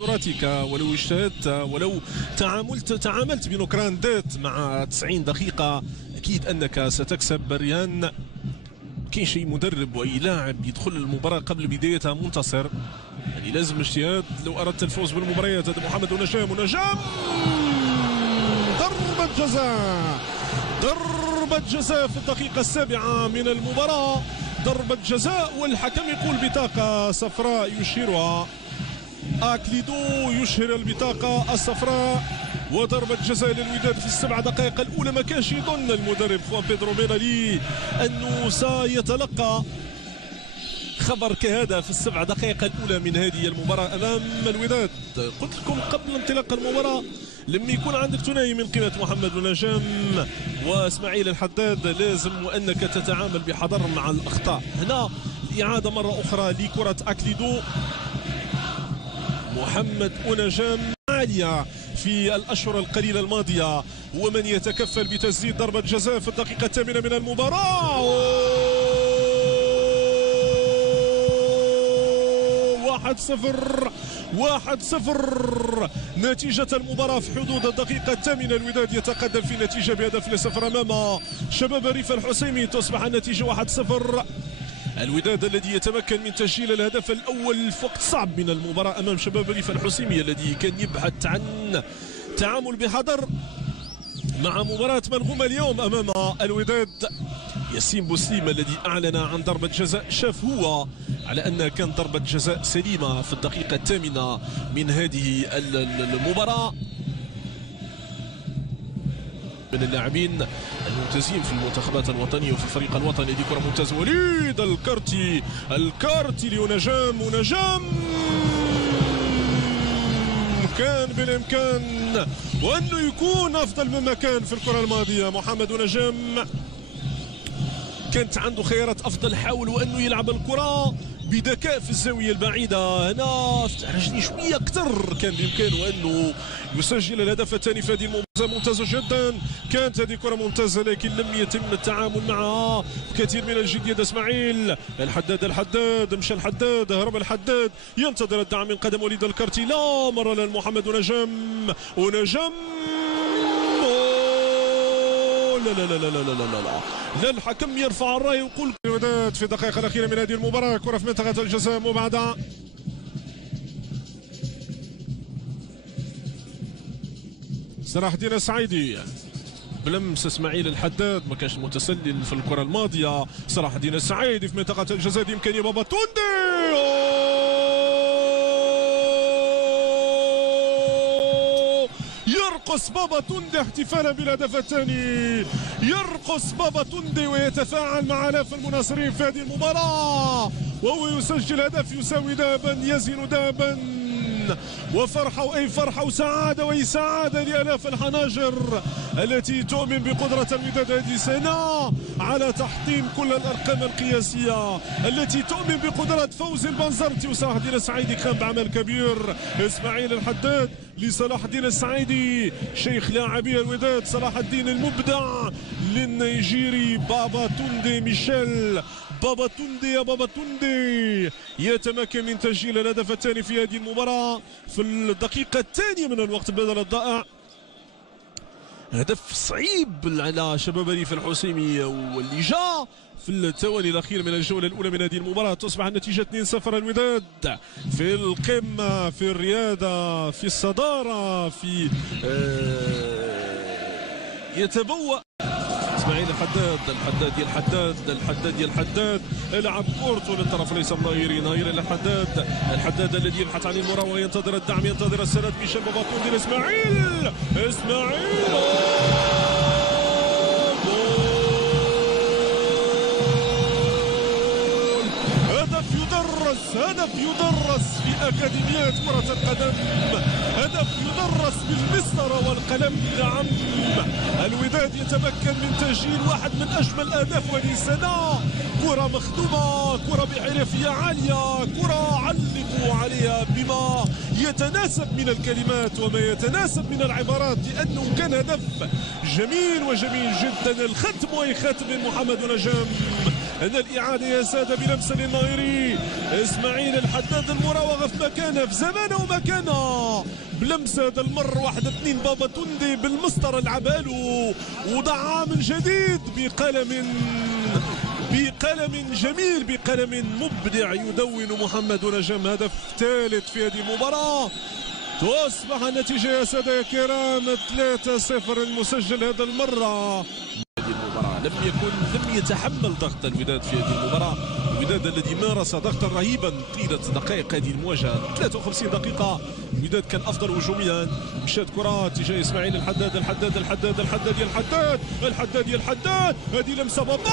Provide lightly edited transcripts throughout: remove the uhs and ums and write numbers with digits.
قدراتك ولو اجتهدت ولو تعاملت بنكراندات مع 90 دقيقة أكيد أنك ستكسب ريان. كاين شيء مدرب وأي لاعب يدخل المباراة قبل بدايتها منتصر، يعني لازم اجتهاد لو أردت الفوز بالمباريات. هذا محمد ونجام ضربة جزاء في الدقيقة 7 من المباراة، ضربة جزاء والحكم يقول بطاقة صفراء يشيرها. أكليدو يشهر البطاقة الصفراء وضربة جزاء للوداد في السبع دقائق الأولى. ما كانش يظن المدرب خوان بيدرو بينالي أنه سيتلقى خبر كهذا في السبع دقائق الأولى من هذه المباراة أمام الوداد. قلت لكم قبل انطلاق المباراة لما يكون عندك ثنائي من قيمة محمد ونجام واسماعيل الحداد لازم وأنك تتعامل بحذر مع الأخطاء. هنا إعادة مرة أخرى لكرة أكليدو. محمد ونجام عالية في الأشهر القليلة الماضية هو من يتكفل بتسديد ضربة جزاء في الدقيقة 8 من المباراة. 1-0 نتيجة المباراة في حدود الدقيقة 8. الوداد يتقدم في النتيجة بهدف ل0 أمام شباب ريف الحسيمي. تصبح النتيجة 1-0. الوداد الذي يتمكن من تسجيل الهدف الأول في وقت صعب من المباراة أمام شباب ريف الحسيمي الذي كان يبحث عن تعامل بحذر مع مباراة ملغومة اليوم أمام الوداد. ياسين بوسليم الذي أعلن عن ضربة جزاء شاف هو على أنها كانت ضربة جزاء سليمة في الدقيقة 8 من هذه المباراة. من اللاعبين الممتازين في المنتخبات الوطنية وفي الفريق الوطني. هذه كرة ممتازة، وليد الكارتي لونجام. ونجام كان بالإمكان وأنه يكون أفضل مما كان في الكرة الماضية. محمد ونجام كانت عنده خيارات أفضل، حاول وأنه يلعب الكرة بذكاء في الزاوية البعيدة. هنا فتح رجلي شوية أكثر كان بإمكانه أنه يسجل الهدف الثاني في هذه المباراة. ممتازة جدا، كانت هذه كرة ممتازة لكن لم يتم التعامل معها بكثير من الجدية. إسماعيل الحداد مشى الحداد، هرب الحداد، ينتظر الدعم من قدم وليد الكارتي. لا مرة لمحمد ونجام لا لا لا لا لا لا لا لا لا. الحكم يرفع الراية ويقول الوداد في الدقائق الأخيرة من هذه المباراة. كرة في منطقة الجزاء مبعدة. صلاح الدين السعيدي بلمس اسماعيل الحداد، ما كانش متسلل في الكرة الماضية. صلاح الدين السعيدي في منطقة الجزاء بإمكانية بابا توندي. يرقص بابا توندي احتفالا بالهدف الثاني. يرقص بابا توندي ويتفاعل مع آلاف المناصرين في هذه المباراة وهو يسجل هدف يساوي ذهبا يزن ذهبا. وفرحة وأي فرحة وسعادة وأي سعادة لآلاف الحناجر التي تؤمن بقدرة الوداد هذه السنة على تحطيم كل الأرقام القياسية، التي تؤمن بقدرة فوز البنزرتي وصلاح الدين السعيدي قام بعمل كبير. إسماعيل الحداد لصلاح الدين السعيدي شيخ لاعبي الوداد. صلاح الدين المبدع للنيجيري بابا توندي ميشيل. بابا توندي يتمكن من تسجيل الهدف الثاني في هذه المباراة في الدقيقة الثانية من الوقت البدل الضائع. هدف صعيب على شباب ريف الحسيمي واللي جاء في الثواني الأخير من الجولة الأولى من هذه المباراة. تصبح النتيجة 2-0. الوداد في القمة، في الرياضة، في الصدارة، في يتبوأ. اسماعيل الحداد يلعب كورته للطرف ليس نايري الحداد الذي يبحث عن المراوغة، ينتظر الدعم، ينتظر السند. ميشيل بابا توندي اسماعيل هدف يدرس في أكاديميات كرة القدم، هدف يدرس بالمسطرة والقلم. نعم، الوداد يتمكن من تسجيل واحد من أجمل أهداف هذه السنة. كرة مخدومة، كرة بحرفية عالية، كرة علقوا عليها بما يتناسب من الكلمات وما يتناسب من العبارات، لأنه كان هدف جميل وجميل جدا. الختم ويختم من محمد ونجام أن الإعادة يا سادة بلمسة للنايري. إسماعيل الحداد المراوغة في مكانه في زمانه ومكانه بلمسة هذا المر 1-2 بابا توندي بالمسطرة لعبالو وضعها من جديد بقلم جميل بقلم مبدع يدون محمد نجم هدف ثالث في هذه المباراة. تصبح النتيجة يا سادة يا كرام 3-0 المسجل هذا المرة. المباراة لم يتحمل ضغط الوداد في هذه المباراة. الوداد الذي مارس ضغطا رهيبا طيلة دقائق هذه المواجهة 53 دقيقة. الوداد كان افضل هجوميا. مشات كرة تجاه اسماعيل الحداد الحداد هذه لمسة بابا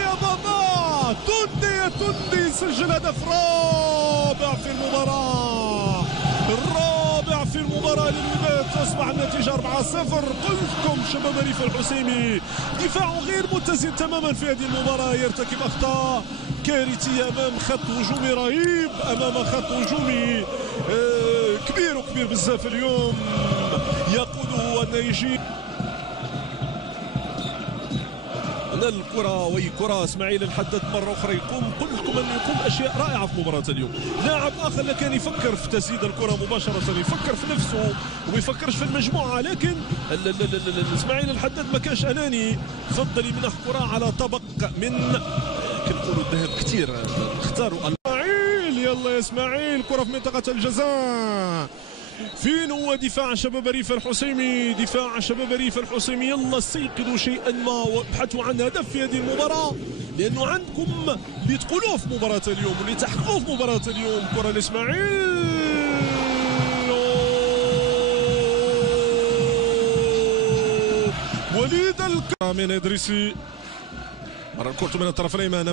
يا بابا توندي سجل هدف رابع في المباراة للوداد. تصبح النتيجة 4-0. قلتكم شباب ريف الحسيمي دفاعه غير متزن تماما في هذه المباراة، يرتكب أخطاء كارثية أمام خط هجومي رهيب، أمام خط هجومي كبير بزاف اليوم يقوده النيجي. الكرة وهي كرة اسماعيل الحداد مرة أخرى قلت لكم أنه يقوم أشياء رائعة في مباراة اليوم. لاعب آخر اللي كان يفكر في تسديد الكرة مباشرة، يفكر في نفسه وما يفكرش في المجموعة، لكن اسماعيل الحداد ما كانش أناني، فضل يمنح كرة على طبق من كنقولوا الذهب كثير. اختاروا اسماعيل، يلا يا اسماعيل كرة في منطقة الجزاء. فين هو دفاع شباب ريف الحسيمي؟ يلا استيقظوا شيئا ما وابحثوا عن هدف في هذه المباراة، لأنه عندكم اللي تقولوه في مباراة اليوم واللي تحققوه في مباراة اليوم. كرة لإسماعيل، وليد من إدريسي. مرة الكرة من الطرف الأيمن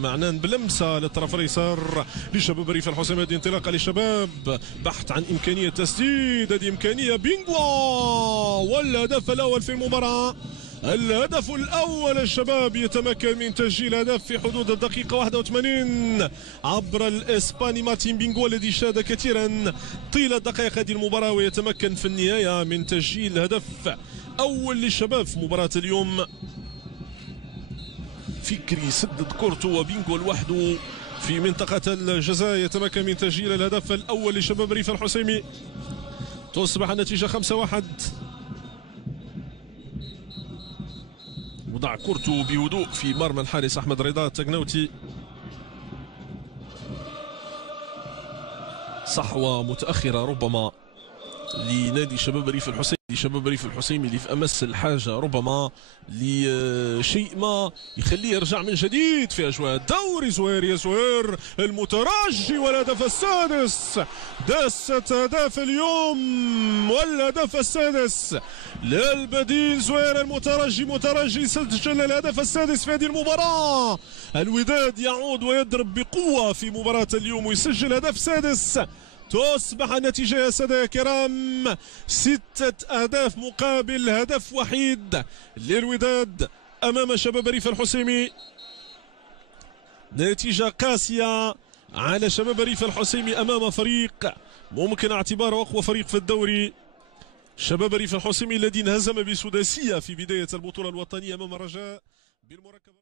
معنان بلمسة للطرف اليسار لشباب ريف الحسيمي. هذه انطلاقة للشباب، بحث عن إمكانية تسديد، هذه إمكانية بينغوا، والهدف الأول في المباراة. الهدف الأول الشباب يتمكن من تسجيل هدف في حدود الدقيقة 81 عبر الإسباني مارتين بينغوا الذي شاد كثيرا طيلة دقائق هذه المباراة، ويتمكن في النهاية من تسجيل هدف أول للشباب في مباراة اليوم. فكري سدد كورته وبينغو لوحده في منطقة الجزاء، يتمكن من تسجيل الهدف الأول لشباب ريف الحسيمي. تصبح النتيجة 5-1. وضع كورته بهدوء في مرمى الحارس أحمد رضا التقناوتي. صحوة متأخرة ربما لنادي شباب ريف الحسيمي اللي في أمس الحاجة ربما لشيء ما يخليه يرجع من جديد في أجواء الدوري. زوير يا زوير المترجي والهدف السادس، داسة هدف اليوم والهدف السادس للبديل. زوير المترجي سجل الهدف السادس في هذه المباراة. الوداد يعود ويضرب بقوة في مباراة اليوم ويسجل هدف سادس. تصبح النتيجة يا سادة يا كرام 6 أهداف مقابل هدف وحيد للوداد أمام شباب ريف الحسيمي. نتيجة قاسية على شباب ريف الحسيمي أمام فريق ممكن اعتباره أقوى فريق في الدوري. شباب ريف الحسيمي الذي انهزم بسداسية في بداية البطولة الوطنية أمام الرجاء بالمركبة.